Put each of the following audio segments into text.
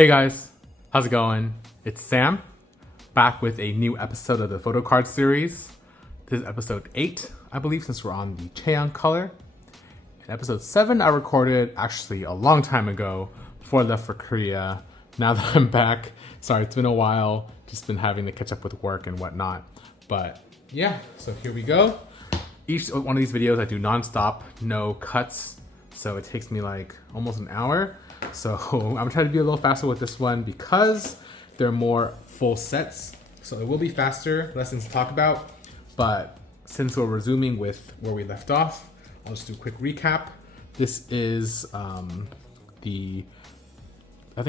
Hey guys, how's it going? It's Sam, back with a new episode of the Photocard series. This is episode 8, I believe, since we're on the Cheon color. And episode 7 I recorded actually a long time ago, before I left for Korea. Now that I'm back, sorry, it's been a while, just been having to catch up with work and whatnot. But yeah, so here we go. Each one of these videos I do non-stop, no cuts, so it takes me like almost an hour. So I'm trying to be a little faster with this one because they're more full sets. So it will be faster, lessons to talk about. But since we're resuming with where we left off, I'll just do a quick recap. This is I think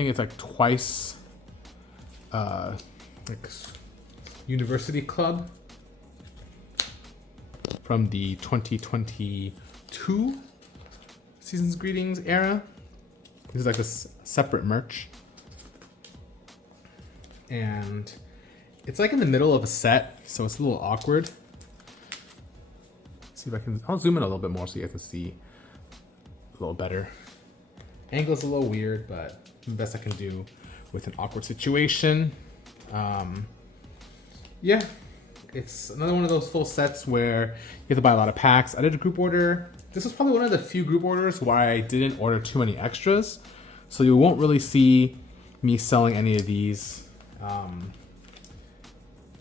it's like twice like University Club from the 2022 Season's Greetings era. This is like a separate merch. And it's like in the middle of a set, so it's a little awkward. Let's see if I can, I'll zoom in a little bit more so you guys can see a little better. Angle's a little weird, but the best I can do with an awkward situation. Yeah, it's another one of those full sets where you have to buy a lot of packs. I did a group order. This was probably one of the few group orders where I didn't order too many extras. So you won't really see me selling any of these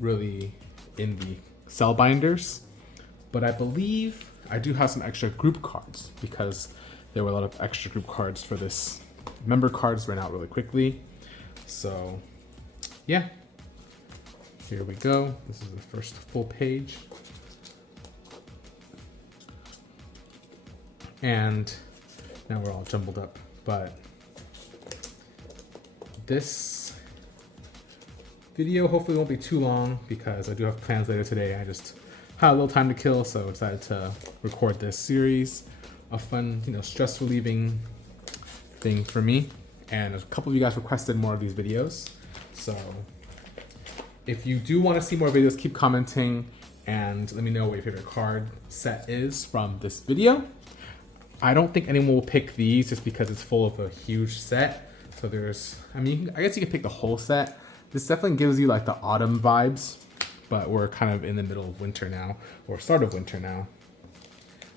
really in the cell binders. But I believe I do have some extra group cards because there were a lot of extra group cards for this. Member cards ran out really quickly. So yeah, here we go. This is the first full page. And now we're all jumbled up, but this video hopefully won't be too long because I do have plans later today. I just had a little time to kill, so I decided to record this series. A fun, stress relieving thing for me. And a couple of you guys requested more of these videos. So if you do want to see more videos, keep commenting and let me know what your favorite card set is from this video. I don't think anyone will pick these just because it's full of a huge set. So I guess you can pick the whole set. This definitely gives you like the autumn vibes, but we're kind of in the middle of winter now, or start of winter now.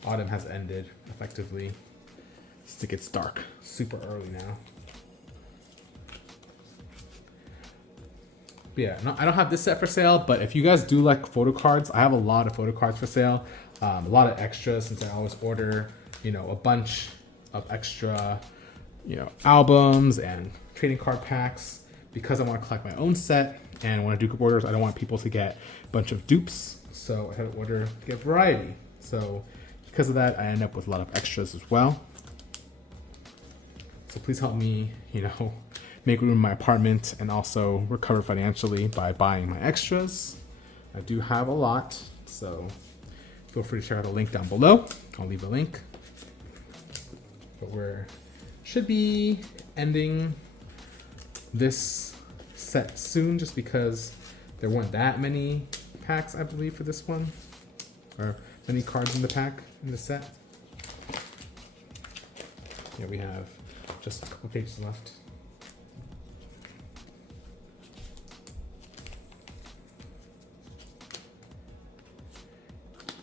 Autumn has ended effectively. It gets dark super early now. But yeah, no, I don't have this set for sale, but if you guys do like Photocards, I have a lot of Photocards for sale. A lot of extras since I always order a bunch of extra, albums and trading card packs because I want to collect my own set and when I do group orders, I don't want people to get a bunch of dupes. So I had to order to get variety. So because of that, I end up with a lot of extras as well. So please help me, make room in my apartment and also recover financially by buying my extras. I do have a lot, so feel free to check out the link down below. I'll leave a link. But we should be ending this set soon just because there weren't that many packs, I believe, for this one. Or many cards in the pack, in the set. Yeah, we have just a couple pages left.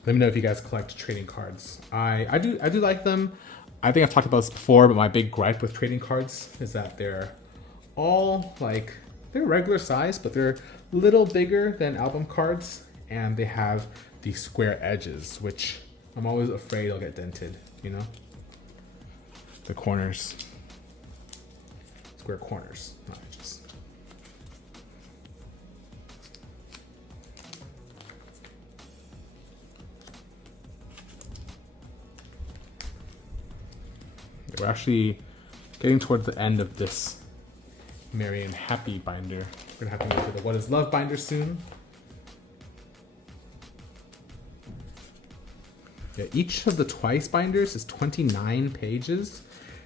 Let me know if you guys collect trading cards. I do like them. I think I've talked about this before, but my big gripe with trading cards is that they're all they're regular size, but they're a little bigger than album cards, and they have these square edges, which I'm always afraid they'll get dented, The corners. Square corners, not edges. We're actually getting towards the end of this Merry and Happy binder. We're gonna have to move to the What is Love binder soon. Yeah, each of the Twice binders is 29 pages.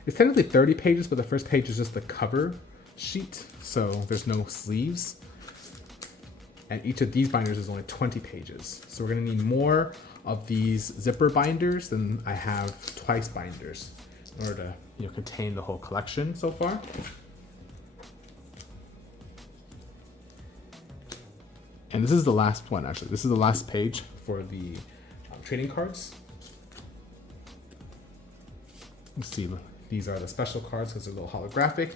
It's technically 30 pages, but the first page is just the cover sheet, so there's no sleeves. And each of these binders is only 20 pages. So we're gonna need more of these zipper binders than I have Twice binders in order to contain the whole collection so far. And this is the last one, actually. This is the last page for the trading cards. Let's see, these are the special cards because they're a little holographic.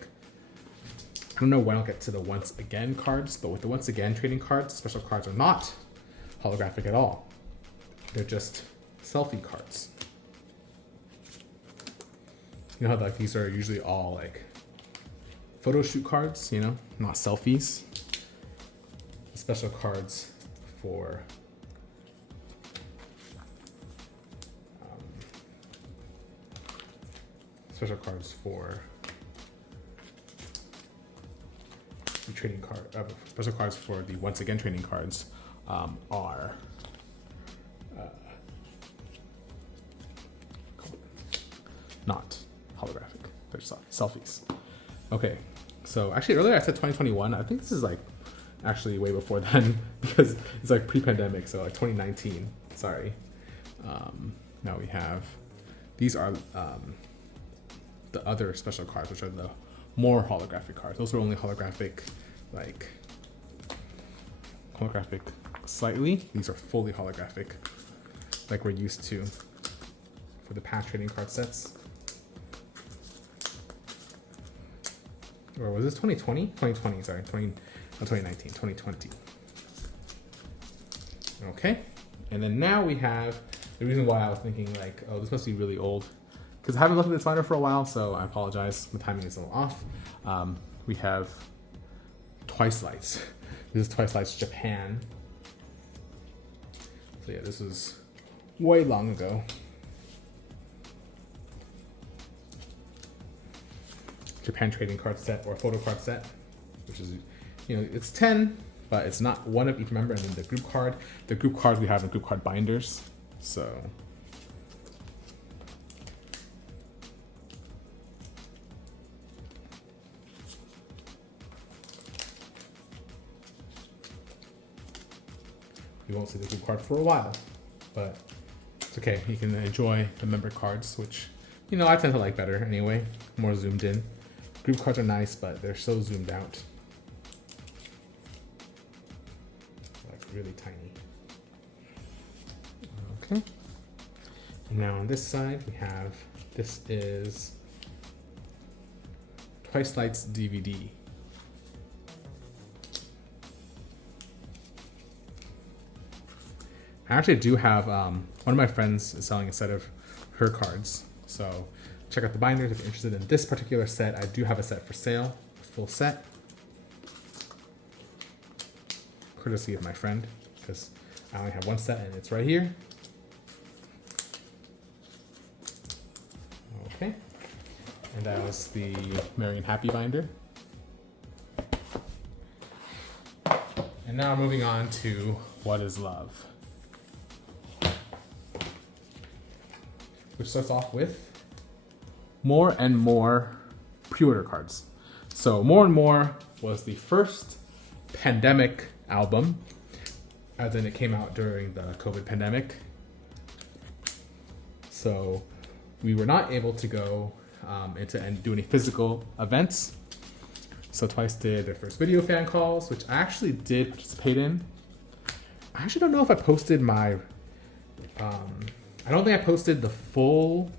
I don't know why I don't get to the once again cards, but with the once again trading cards, special cards are not holographic at all. They're just selfie cards. You know how like these are usually all like photo shoot cards, you know, not selfies. Special cards for the trading card. Special cards for the once again trading cards are not holographic. They're selfies. Okay, so actually earlier I said 2021. I think this is like actually way before then because it's like pre-pandemic, so like 2019. Sorry. Now we have these are the other special cards, which are the more holographic cards. Those are only holographic slightly. These are fully holographic, like we're used to for the past trading card sets. Or was this 2020? 2020, sorry, 2019, 2020. Okay, and then now we have the reason why I was thinking like, oh, this must be really old, because I haven't looked at this binder for a while, so I apologize. The timing is a little off. We have Twice Lights. This is Twice Lights Japan. So yeah, this is way long ago. Japan trading card set or Photocard set, which is, you know, it's 10, but it's not one of each member, and then the group card. The group cards we have in group card binders. So you won't see the group card for a while, but it's okay. You can enjoy the member cards, which, you know, I tend to like better anyway, more zoomed in. Group cards are nice, but they're so zoomed out. Like really tiny. Okay. And now on this side, we have, this is Twice Lights DVD. I actually do have, one of my friends is selling a set of her cards. So check out the binders if you're interested in this particular set. I do have a set for sale, a full set. Courtesy of my friend, because I only have one set and it's right here. Okay. And that was the Merry and Happy binder. And now moving on to What is Love? Which starts off with More and More pre-order cards. So More and More was the first pandemic album, as in it came out during the COVID pandemic. So we were not able to go into and do any physical events. So Twice did their first video fan calls, which I actually did participate in. I actually don't know if I posted my, I don't think I posted the full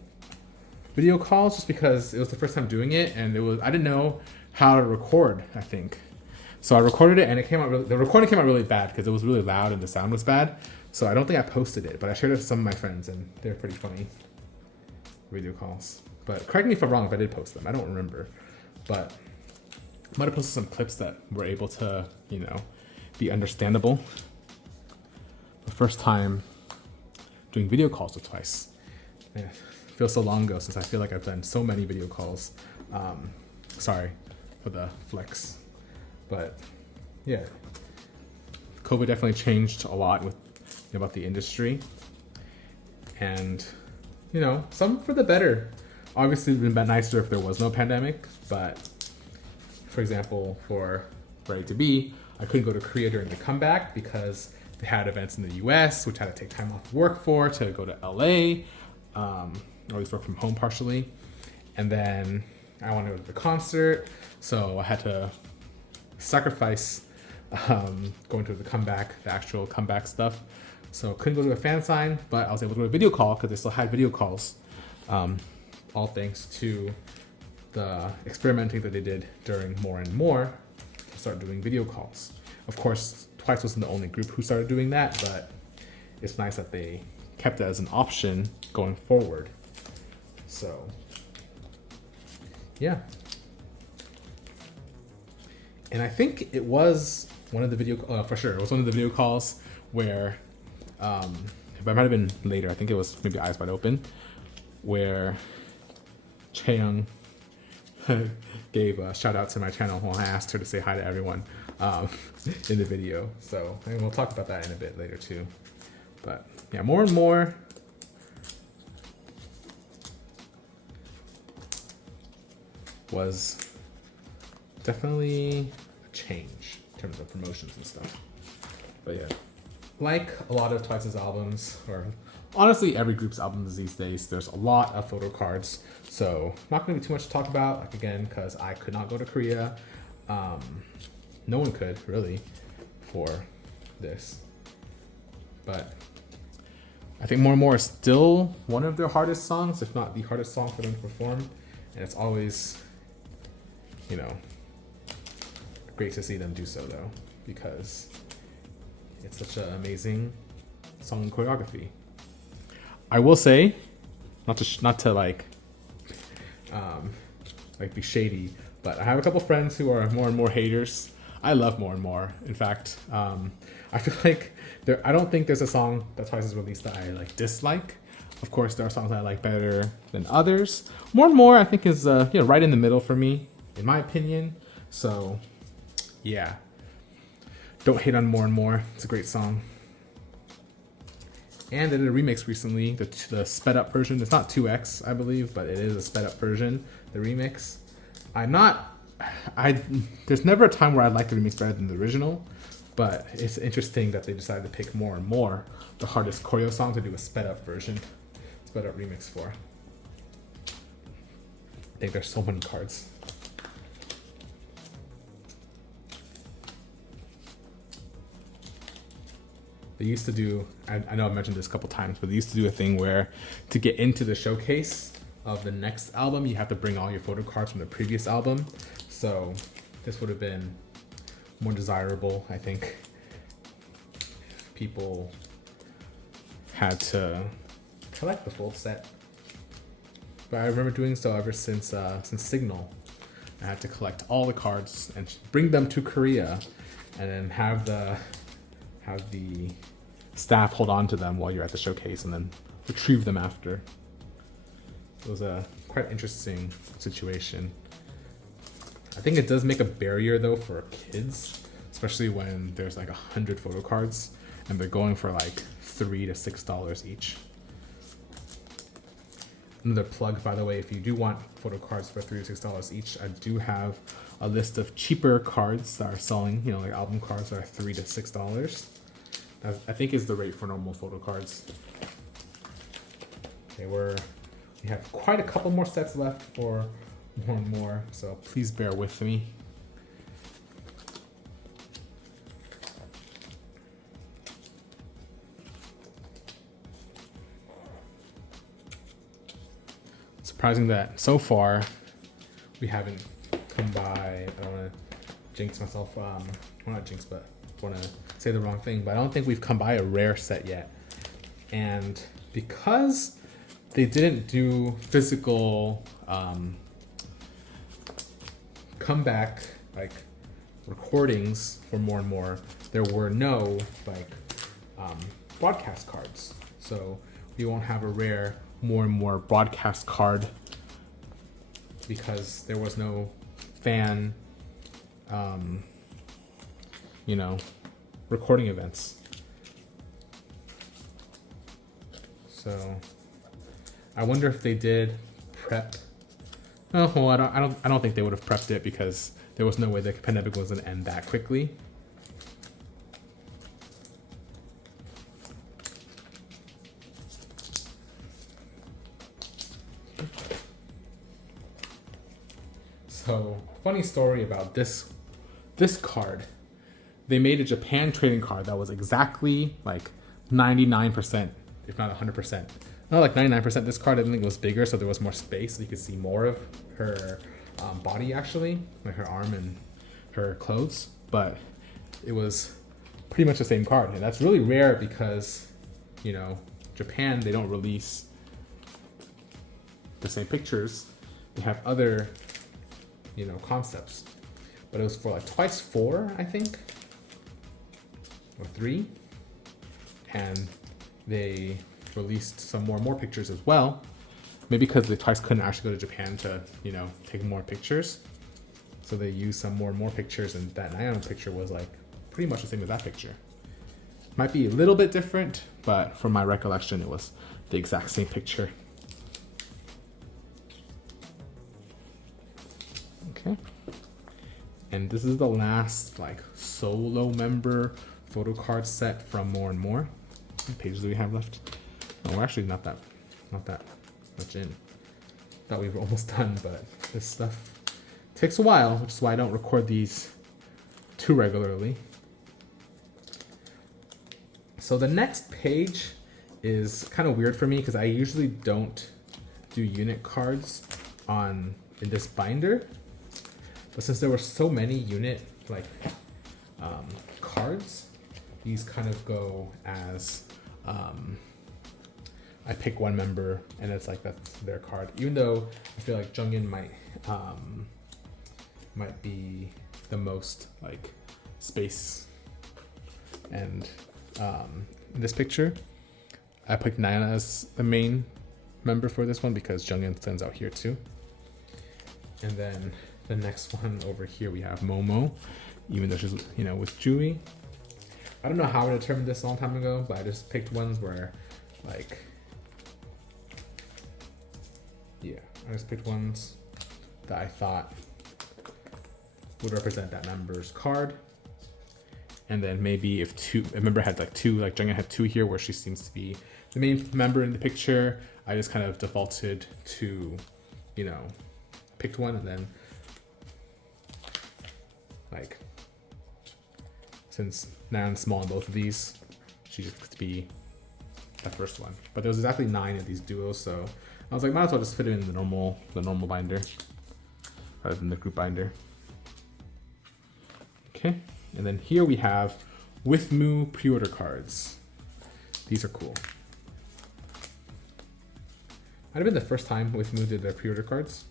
video calls just because it was the first time doing it, and I didn't know how to record, I think. So I recorded it, and the recording came out really bad because it was really loud and the sound was bad. So I don't think I posted it, but I shared it with some of my friends, and they're pretty funny video calls. But correct me if I'm wrong if I did post them. I don't remember, but I might have posted some clips that were able to, you know, be understandable. The first time doing video calls with Twice. Man, it feels so long ago since I feel like I've done so many video calls. Sorry for the flex, but yeah, COVID definitely changed a lot about the industry, and you know, some for the better. Obviously, it would have been nicer if there was no pandemic, but for example, for Ready to Be, I couldn't go to Korea during the comeback because they had events in the US, which I had to take time off work for to go to LA, or at least work from home partially. And then I wanted to go to the concert, so I had to sacrifice going to the comeback, the actual comeback stuff. So couldn't go to a fan sign, but I was able to do a video call because they still had video calls. All thanks to the experimenting that they did during More and More to start doing video calls. Of course, Twice wasn't the only group who started doing that, but it's nice that they kept it as an option going forward. So, yeah. And I think it was one of the video, for sure, it was one of the video calls where, it might have been later, I think it was maybe Eyes Wide Open, where Chaeyoung gave a shout out to my channel when I asked her to say hi to everyone in the video. So, and we'll talk about that in a bit later too. But yeah, More and More was definitely a change in terms of promotions and stuff. But yeah, like a lot of Twice's albums, or honestly every group's albums these days, there's a lot of photo cards. So not gonna be too much to talk about, like again, because I could not go to Korea. No one could really for this. But I think More and More is still one of their hardest songs, if not the hardest song for them to perform. And it's always, you know, great to see them do so though, because it's such an amazing song and choreography. I will say, not to like be shady, but I have a couple friends who are More and More haters. I love More and More. In fact, I feel like I don't think there's a song that Twice has released that I like dislike. Of course, there are songs that I like better than others. More and More, I think, is right in the middle for me, in my opinion. So, yeah, don't hate on More and More. It's a great song. And they did a remix recently, the sped up version. It's not 2x, I believe, but it is a sped up version, the remix. There's never a time where I like the remix better than the original, but it's interesting that they decided to pick More and More, the hardest choreo song, to do a sped up version, sped up remix for. I think there's so many cards. They used to do, I know I've mentioned this a couple times, but they used to do a thing where to get into the showcase of the next album, you have to bring all your photo cards from the previous album. So this would have been more desirable, I think, if people had to collect the full set. But I remember doing so ever since Signal. I had to collect all the cards and bring them to Korea, and then have the staff hold on to them while you're at the showcase and then retrieve them after. It was a quite interesting situation. I think it does make a barrier though for kids, especially when there's like 100 photo cards and they're going for like $3 to $6 each. Another plug, by the way, if you do want photo cards for $3 to $6 each, I do have a list of cheaper cards that are selling, like album cards that are $3 to $6. That I think is the rate for normal photo cards. We have quite a couple more sets left for More and More, so please bear with me. Surprising that so far we haven't come by, I don't want to jinx myself, well not jinx, but want to say the wrong thing, but I don't think we've come by a rare set yet. And because they didn't do physical comeback like recordings for More and More, there were no like broadcast cards. So we won't have a rare More and More broadcast card because there was no fan recording events. So I wonder if they did prep. Oh well, I don't think they would have prepped it because there was no way the pandemic was gonna end that quickly. So funny story about this card. they made a Japan trading card that was exactly like 99%, if not 100%. Not like 99%. This card I think was bigger, so there was more space, so you could see more of her body actually, like her arm and her clothes. But it was pretty much the same card, and that's really rare because, you know, Japan, they don't release the same pictures. They have other, you know, concepts. But it was for like twice 4, I think, or 3, and they released some more pictures as well. Maybe because the twice couldn't actually go to Japan to, you know, take more pictures, so they used some more pictures, and that Nyan picture was like pretty much the same as that picture. Might be a little bit different, but from my recollection, it was the exact same picture. Okay. And this is the last like solo member Photocard set from More and More. How many pages do we have left? Oh, we're actually not that much in. Thought we were almost done, but this stuff takes a while, which is why I don't record these too regularly. So the next page is kind of weird for me because I usually don't do unit cards in this binder. But since there were so many unit like cards, these kind of go as I pick one member and it's like that's their card. Even though I feel like Jungin might be the most like space, and in this picture, I picked Nyan as the main member for this one because Jungin stands out here too. And then the next one over here, we have Momo, even though she's, you know, with Jui. I don't know how I determined this a long time ago, but I just picked ones where, like, yeah, I just picked ones that I thought would represent that member's card. And then maybe if a member had like 2, like Jungin had 2 here where she seems to be the main member in the picture, I just kind of defaulted to, you know, picked one, and then like, since Nyan's small in both of these, she just gets to be that first one. But there was exactly 9 of these duos, so I was like, might as well just fit it in the normal binder rather than the group binder. Okay, and then here we have With Moo pre-order cards. These are cool. Might have been the first time With Moo did their pre-order cards.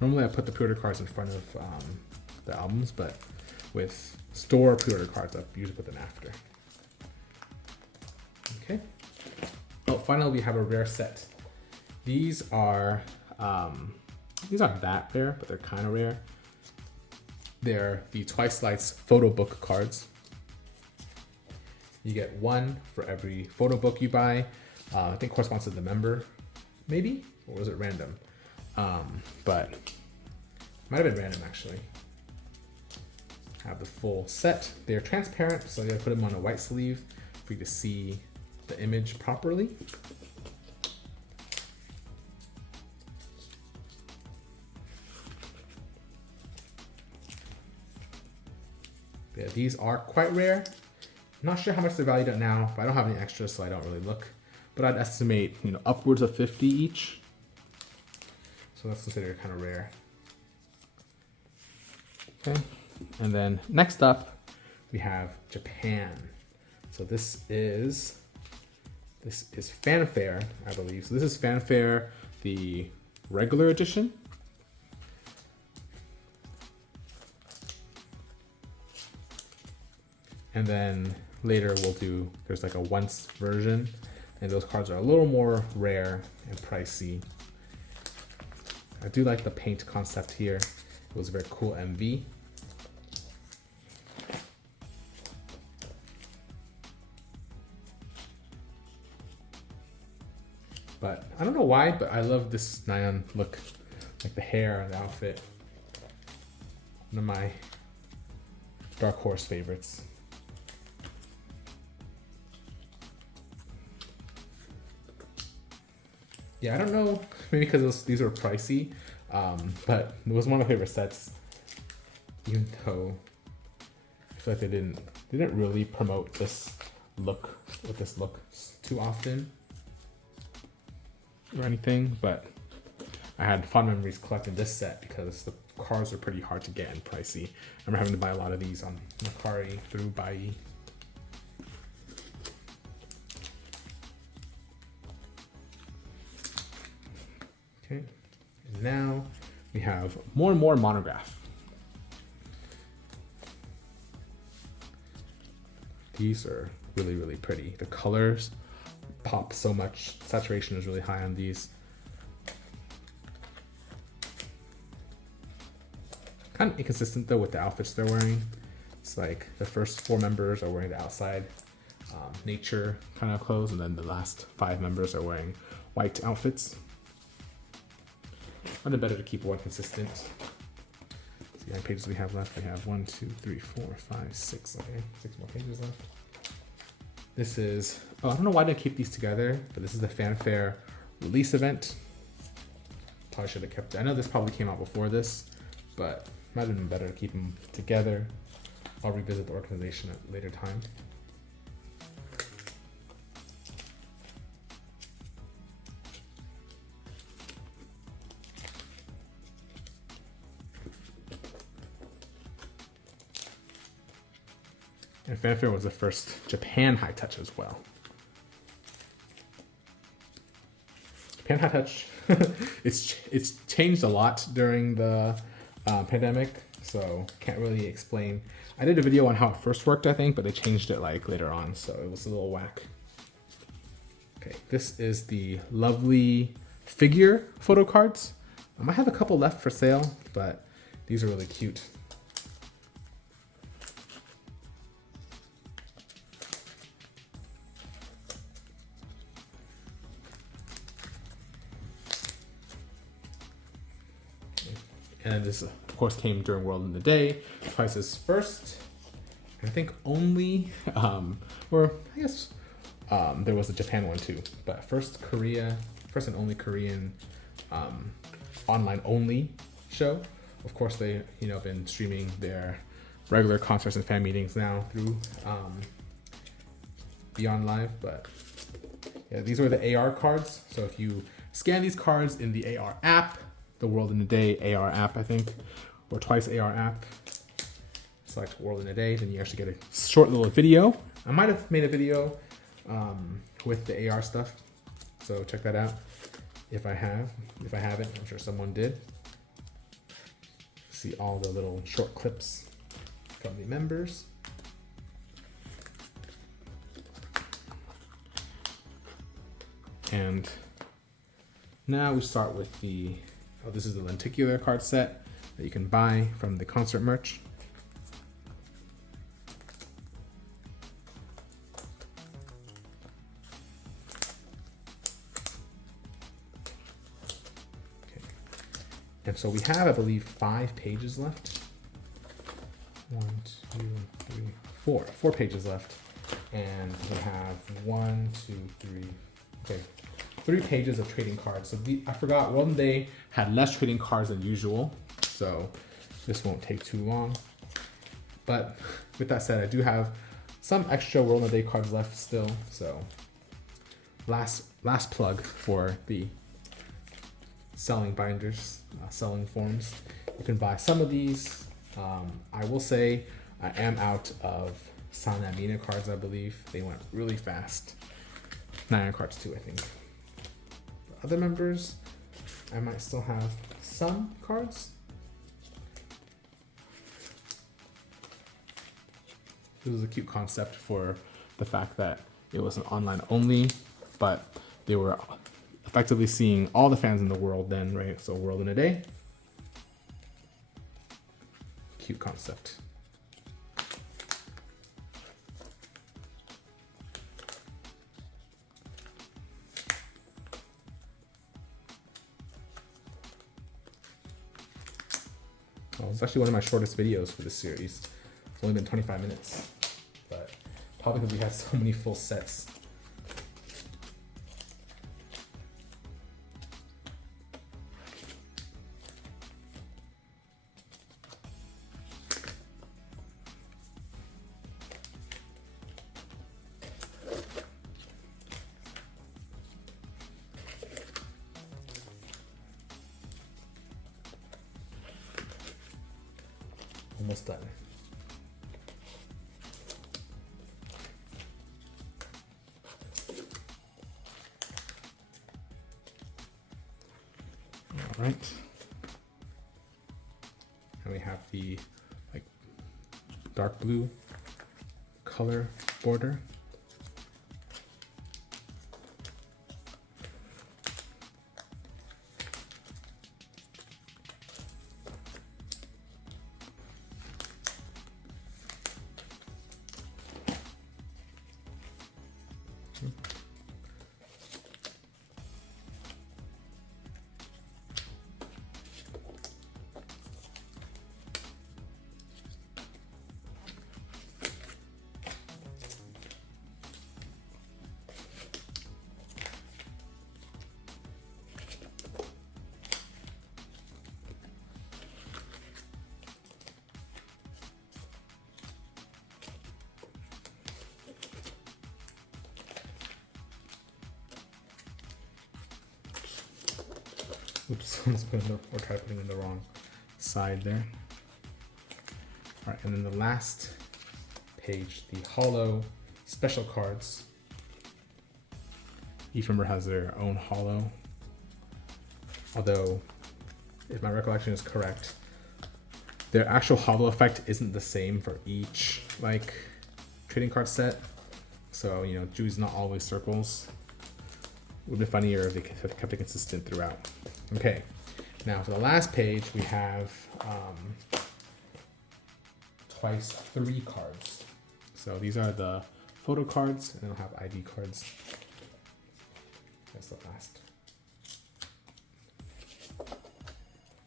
Normally I put the pre-order cards in front of the albums, but with store pre-order cards, I usually put them after. Okay. Oh, finally we have a rare set. These aren't that rare, but they're kind of rare. They're the Twice Lights photo book cards. You get 1 for every photo book you buy. I think corresponds to the member, maybe? Or was it random? But might have been random actually. Have the full set. They're transparent, so you gotta put them on a white sleeve for you to see the image properly. Yeah, these are quite rare. I'm not sure how much they're valued at now, but I don't have any extras, so I don't really look. But I'd estimate, you know, upwards of 50 each. So that's considered kind of rare. Okay, and then next up, we have Japan. So this is Fanfare, I believe. So this is Fanfare, the regular edition. And then later there's like a once version, and those cards are a little more rare and pricey. I do like the paint concept here. It was a very cool MV. But I don't know why, but I love this Nyan look, like the hair and the outfit. One of my Dark Horse favorites. Yeah, I don't know, maybe because these were pricey. But it was one of my favorite sets, even though I feel like they didn't really promote this look too often or anything. But I had fond memories collecting this set because the cards were pretty hard to get and pricey. I remember having to buy a lot of these on Mercari through Bai. Okay, and now we have more and more Monograph. These are really, really pretty. The colors pop so much. Saturation is really high on these. Kind of inconsistent though with the outfits they're wearing. It's like the first 4 members are wearing the outside nature kind of clothes, and then the last 5 members are wearing white outfits. Would have better to keep one consistent. See how many pages we have left. We have 1, 2, 3, 4, 5, 6. Okay, 6 more pages left. This is, oh, I don't know why they keep these together, but this is the Fanfare release event. Probably should have kept it. I know this probably came out before this, but might have been better to keep them together. I'll revisit the organization at a later time. And Fanfare was the first Japan high touch as well. Japan high touch, it's changed a lot during the pandemic, so can't really explain. I did a video on how it first worked, I think, but they changed it like later on, so it was a little whack. Okay, this is the lovely figure photo cards. I might have a couple left for sale, but these are really cute. And this, of course, came during World in the Day. Twice's first, I think only, or I guess there was a Japan one too, but first and only Korean online only show. Of course, they been streaming their regular concerts and fan meetings now through Beyond Live, but yeah, these were the AR cards. So if you scan these cards in the AR app, the World in a Day AR app, I think, or Twice AR app, select World in a Day, then you actually get a short little video. I might have made a video with the AR stuff, so check that out if I haven't, I'm sure someone did. See all the little short clips from the members. And now we start with the, this is the lenticular card set that you can buy from the concert merch. Okay. And so we have, I believe, 5 pages left. 1, 2, 3, 4. 4 pages left. And we have 1, 2, 3, okay. 3 pages of trading cards. So I forgot, World Day had less trading cards than usual, so this won't take too long. But with that said, I do have some extra World Day cards left still. So last plug for the selling binders, selling forms. You can buy some of these. I will say I am out of Sanamina cards. I believe they went really fast. Nine cards too, I think. Other members, I might still have some cards. This is a cute concept for the fact that it was an online only, but they were effectively seeing all the fans in the world then, right? So World in a Day. Cute concept. Well, it's actually one of my shortest videos for this series. It's only been 25 minutes, but probably because we had so many full sets. Almost done. All right. And we have the like dark blue color border. Oops, let's put in the, or try putting in the wrong side there. All right, and then the last page, the hollow special cards. Each member has their own hollow. Although, if my recollection is correct, their actual hollow effect isn't the same for each like trading card set. So, you know, Jew's not always circles. It would be funnier if they kept it consistent throughout. Okay, now for the last page, we have twice 3 cards. So these are the photo cards, and then I'll have ID cards. That's the last.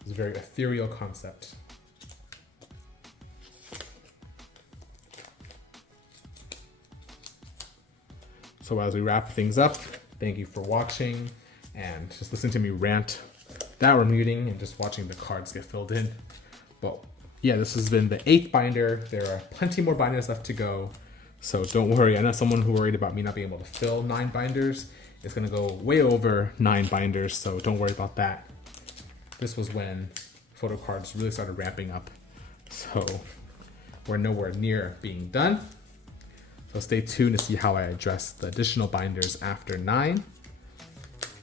It's a very ethereal concept. So as we wrap things up, thank you for watching and just listen to me rant without remuting and just watching the cards get filled in. But yeah, this has been the 8th binder. There are plenty more binders left to go. So don't worry. I know someone who worried about me not being able to fill 9 binders. It's gonna go way over 9 binders, so don't worry about that. This was when Photocards really started ramping up. So we're nowhere near being done. So stay tuned to see how I address the additional binders after 9.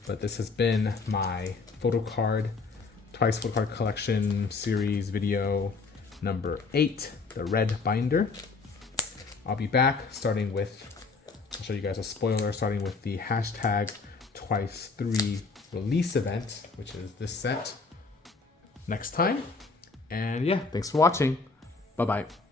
But this has been my Photocard, Twice Photocard Collection series video number 8, the red binder. I'll be back starting with, I'll show you guys a spoiler, starting with the hashtag Twice 3 release event, which is this set, next time. And yeah, thanks for watching. Bye-bye.